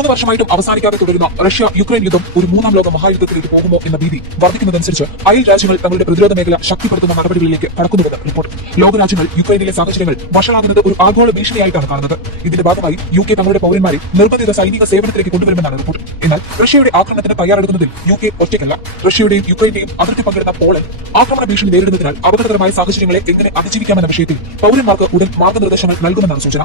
3 വർഷമായിട്ടും അവസാനിക്കാതെ തുടരുന്ന Russia Ukraine യുദ്ധം ഒരു മൂന്നാം ലോക മഹായുദ്ധത്തിലേക്ക് പോകുമോ എന്ന ഭീതി വർദ്ധിക്കുന്നതനുസരിച്ച് അയൽ രാജ്യങ്ങൾ തങ്ങളുടെ പ്രതിരോധ മേഖല ശക്തിപ്പെടുത്തുന്ന നടപടികളിലേക്ക് കടക്കുന്നുവെന്ന് റിപ്പോർട്ട്. ലോകരാജ്യങ്ങൾ യുക്രൈനിലെ സാഹചര്യങ്ങൾ വഷളാകുന്നത് ഒരു ആഗോള ഭീഷണിയായിട്ടാണ് കാണുന്നത്. ഇതിന്റെ ഭാഗമായി UK തങ്ങളുടെ പൗരന്മാരെ നിർബന്ധിത സൈനിക സേവനത്തിലേക്ക് കൊണ്ടുവരുമെന്നാണ് റിപ്പോർട്ട്. എന്നാൽ റഷ്യയുടെ ആക്രമണത്തിന് തയ്യാറെടുക്കുന്നതിൽ UK ഒറ്റയ്ക്കല്ല. റഷ്യയുടെയും യുക്രൈന്റെയും അതിർത്തി പങ്കിടുന്ന പോളണ്ട് ആക്രമണ ഭീഷണി നേരിടുന്നതിനാൽ അപകടകരമായ സാഹചര്യങ്ങളെ എങ്ങനെ അതിജീവിക്കാമെന്ന വിഷയത്തിൽ പൗരന്മാർക്ക് ഉടൻ മാർഗനിർദ്ദേശങ്ങൾ നൽകുമെന്നാണ് സൂചന.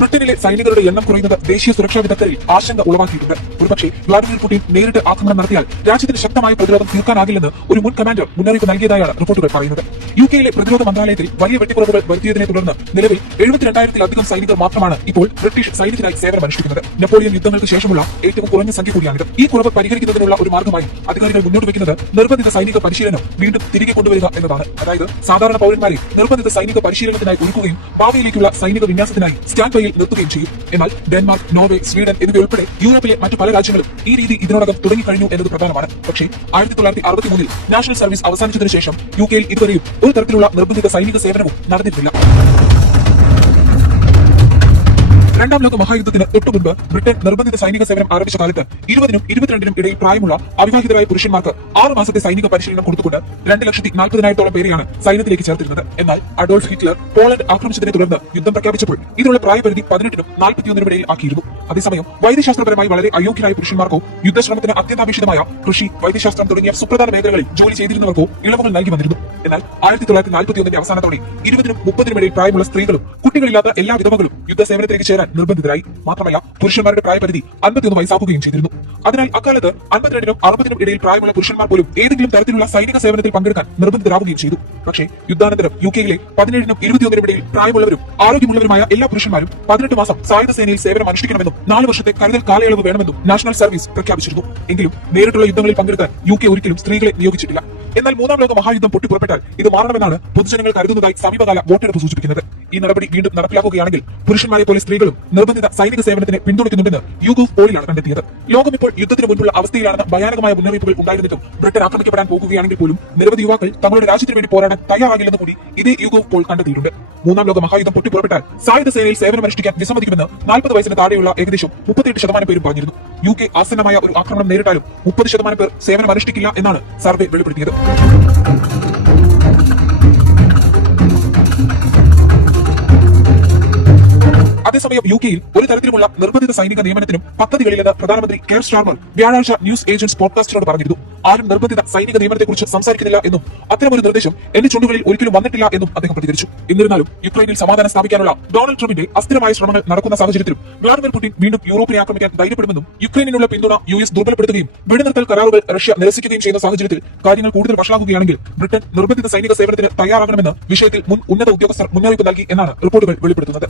ബ്രിട്ടനിലെ സൈനികരുടെ എണ്ണം കുറയുന്നത് ദേശീയ സുരക്ഷാ വിദഗ്ധരിൽ ആശങ്ക ഉളവാക്കിയിട്ടുണ്ട്. ഒരുപക്ഷെ വ്ളാഡിമിർ പുടിൻ നേരിട്ട് ആക്രമണം നടത്തിയാൽ രാജ്യത്തിന് ശക്തമായ പ്രതിരോധം തീർക്കാനാകില്ലെന്ന് ഒരു മുൻ കമാൻഡർ മുന്നറിയിപ്പ് നൽകിയതായാണ് റിപ്പോർട്ടുകൾ പറയുന്നത്. UKയിലെ പ്രതിരോധ മന്ത്രാലയത്തിൽ വലിയ വെട്ടിക്കുറവുകൾ വരുത്തിയതിനെ തുടർന്ന് നിലവിൽ 72,000-ലധികം സൈനികർ മാത്രമാണ് ഇപ്പോൾ ബ്രിട്ടീഷ് സൈന്യത്തിനായി സേവനമനുഷ്ഠിക്കുന്നത്. നെപ്പോളിയൻ യുദ്ധങ്ങൾക്ക് ശേഷമുള്ള ഏറ്റവും കുറഞ്ഞ സംഖ്യ കൂടിയാണിത്. ഈ കുറവ് പരിഹരിക്കുന്നതിനുള്ള ഒരു മാർഗമായി അധികാരികൾ മുന്നോട്ട് വയ്ക്കുന്നത് നിർബന്ധിത സൈനിക പരിശീലനം വീണ്ടും തിരികെ കൊണ്ടുവരിക എന്നതാണ്. അതായത് സാധാരണ പൗരന്മാരെ നിർബന്ധിത സൈനിക പരിശീലനത്തിനായി ഒരുക്കുകയും ഭാവിയിലേക്കുള്ള സൈനിക വിന്യാസത്തിനായി സ്റ്റാൻഡ് ബൈയിൽ നിർത്തുകയും ചെയ്യും. എന്നാൽ ഡെൻമാർക്ക്, നോർവേ, സ്വീഡൻ എന്നിവയുൾപ്പെടെ യൂറോപ്പിലെ മറ്റു പല രാജ്യങ്ങളും ഈ രീതി ഇതിനോടകം തുടങ്ങിക്കഴിഞ്ഞു എന്നത് പ്രധാനമാണ്. പക്ഷേ 1963 നാഷണൽ സർവീസ് അവസാനിച്ചതിനു ശേഷം UKയിൽ ഇതുവരെയും ഒരു തരത്തിലുള്ള നിർബന്ധിത സൈനിക സേവനവും നടന്നിട്ടില്ല. രണ്ടാം ലോക മഹായുദ്ധത്തിന് തൊട്ടുമുൻപ് ബ്രിട്ടൻ നിർബന്ധിത സൈനിക സേവനം ആരംഭിച്ച കാലത്ത് 20-നും 22-നും ഇടയിൽ പ്രായമുള്ള അവിവാഹിതരായ പുരുഷന്മാർക്ക് 6 മാസത്തെ സൈനിക പരിശീലനം കൊടുത്തുകൊണ്ട് 2,40,000-ഓളം പേരെയാണ് സൈന്യത്തിലേക്ക് ചേർത്തിരുന്നത്. എന്നാൽ അഡോൾഫ് ഹിറ്റ്ലർ പോളണ്ട് ആക്രമിച്ചതിനെ തുടർന്ന് യുദ്ധം പ്രഖ്യാപിച്ചപ്പോൾ ഇതിനുള്ള പ്രായപരിധി 18-നും 41-നും ഇടയിൽ ആക്കിയിരുന്നു. അതേസമയം വൈദ്യശാസ്ത്രപരമായി വളരെ അയോഗ്യരായ പുരുഷന്മാർക്കോ യുദ്ധശ്രമത്തിന് അത്യന്താപേക്ഷിതമായ കൃഷി, വൈദ്യശാസ്ത്രം തുടങ്ങിയ സുപ്രധാന മേഖലകളിൽ ജോലി ചെയ്തിരുന്നവർക്കോ ഇളവുകൾ നൽകി വന്നിരുന്നു. എന്നാൽ 1941 അവസാനത്തോടെ 20-നും 30-നും ഇടയിൽ പ്രായമുള്ള സ്ത്രീകളും കുട്ടികളില്ലാത്ത എല്ലാ വിധവകളും യുദ്ധസേവനത്തിലേക്ക് ചേരാൻ നിർബന്ധിതരായി. മാത്രമല്ല പുരുഷന്മാരുടെ പ്രായപരിധി 51 വയസ്സാക്കുകയും ചെയ്തിരുന്നു. അതിനാൽ അക്കാലത്ത് 52-നും 60-നും ഇടയിൽ പ്രായമുള്ള പുരുഷന്മാർ പോലും ഏതെങ്കിലും തരത്തിലുള്ള സൈനിക സേവനത്തിൽ പങ്കെടുക്കാൻ നിർബന്ധിതരാവുകയും ചെയ്തു. പക്ഷേ യുദ്ധാനന്തരം UKയിലെ 17-നും 21-നും ഇടയിൽ പ്രായമുള്ളവരും ആരോഗ്യമുള്ളവരുമായ എല്ലാ പുരുഷന്മാരും 18 മാസം സായുധ സേനയിൽ സേവനം അനുഷ്ഠിക്കണമെന്നും 4 വർഷത്തെ കരുതൽ കാലയളവ് വേണമെന്നും നാഷണൽ സർവീസ് പ്രഖ്യാപിച്ചിരുന്നു. എങ്കിലും നേരിട്ടുള്ള യുദ്ധങ്ങളിൽ പങ്കെടുക്കാൻ UK ഒരിക്കലും സ്ത്രീകളെ നിയോഗിച്ചിട്ടില്ല. എന്നാൽ മൂന്നാം ലോക മഹായുദ്ധം പൊട്ടിപ്പുറപ്പെട്ടാൽ ഇത് മാറണമെന്നാണ് പൊതുജനങ്ങൾ കരുതുന്നതായി സമീപകാല വോട്ടെടുപ്പ് സൂചിപ്പിക്കുന്നത്. ഈ നടപടി വീണ്ടും നടപ്പിലാക്കുകയാണെങ്കിൽ പുരുഷന്മാരെ പോലെ സ്ത്രീകളും നിർബന്ധിത സൈനിക സേവനത്തിന് പിന്തുണയ്ക്കുന്നുണ്ടെന്ന് YouGov പോളിലാണ് കണ്ടെത്തിയത്. ലോകം ഇപ്പോൾ യുദ്ധത്തിന് മുൻപുള്ള അവസ്ഥയിലാണെന്ന് ഭയാനകമായ മുന്നറിയിപ്പുകൾ ഉണ്ടായിരുന്നിട്ടും ബ്രിട്ടൻ ആക്രമിക്കപ്പെടാൻ പോകുകയാണെങ്കിൽ പോലും നിരവധി യുവാക്കൾ തങ്ങളുടെ രാജ്യത്തിന് വേണ്ടി പോരാടാൻ തയ്യാറാകില്ലെന്ന് കൂടി ഇതേ YouGov പോൾ കണ്ടെത്തിയിട്ടുണ്ട്. മൂന്നാം ലോക മഹായുദ്ധം പൊട്ടിപ്പുറപ്പെട്ടാൽ സായുധ സേനയിൽ സേവനമനുഷ്ഠിക്കാൻ വിസമ്മതിക്കുമെന്ന് 40 വയസ്സിന് താഴെയുള്ള ഏകദേശം 38% പേരും പറഞ്ഞിരുന്നു. UK ആസന്നമായ ഒരു ആക്രമണം നേരിട്ടാലും 30% പേർ സേവനമനുഷ്ഠിക്കില്ല എന്നാണ് സർവേ വെളിപ്പെടുത്തിയത്. അതേസമയം UKയിൽ ഒരു തരത്തിലുമുള്ള നിർബന്ധിത സൈനിക നിയമനത്തിനും പദ്ധതികളില്ലെന്ന് പ്രധാനമന്ത്രി കെയർ സ്റ്റാർമർ വ്യാഴാഴ്ച ന്യൂസ് ഏജൻസ് പോഡ്കാസ്റ്റിനോട് പറഞ്ഞിരുന്നു. ആരും നിർബന്ധിത സൈനിക നിയമനത്തെക്കുറിച്ച് സംസാരിക്കുന്നില്ല എന്നും അത്തരമൊരു നിർദ്ദേശം എന്റെ ചുണ്ടുകളിൽ ഒരിക്കലും വന്നിട്ടില്ല എന്നും അദ്ദേഹം പ്രതികരിച്ചു. എന്നിരുന്നാലും യുക്രൈനിൽ സമാധാനം സ്ഥാപിക്കാനുള്ള ഡൊണാൾഡ് ട്രംപിന്റെ അസ്ഥിരമായ ശ്രമങ്ങൾ നടക്കുന്ന സാഹചര്യത്തിലും വ്ളാഡിമിർ പുടിൻ വീണ്ടും യൂറോപ്പിനെ ആക്രമിക്കാൻ ധൈര്യപ്പെടുമെന്നും യുക്രൈനിനുള്ള പിന്തുണ US ദുർബലപ്പെടുത്തുകയും വെടിനിർത്തൽ കരാറുകൾ റഷ്യ നിരസിക്കുകയും ചെയ്യുന്ന സാഹചര്യത്തിൽ കാര്യങ്ങൾ കൂടുതൽ വഷളാകുകയാണെങ്കിൽ ബ്രിട്ടൻ നിർബന്ധിത സൈനിക സേവനത്തിന് തയ്യാറാകണമെന്ന് വിഷയത്തിൽ മുൻ ഉന്നത ഉദ്യോഗസ്ഥർ മുന്നറിയിപ്പ് നൽകി എന്നാണ് റിപ്പോർട്ടുകൾ വെളിപ്പെടുത്തുന്നത്.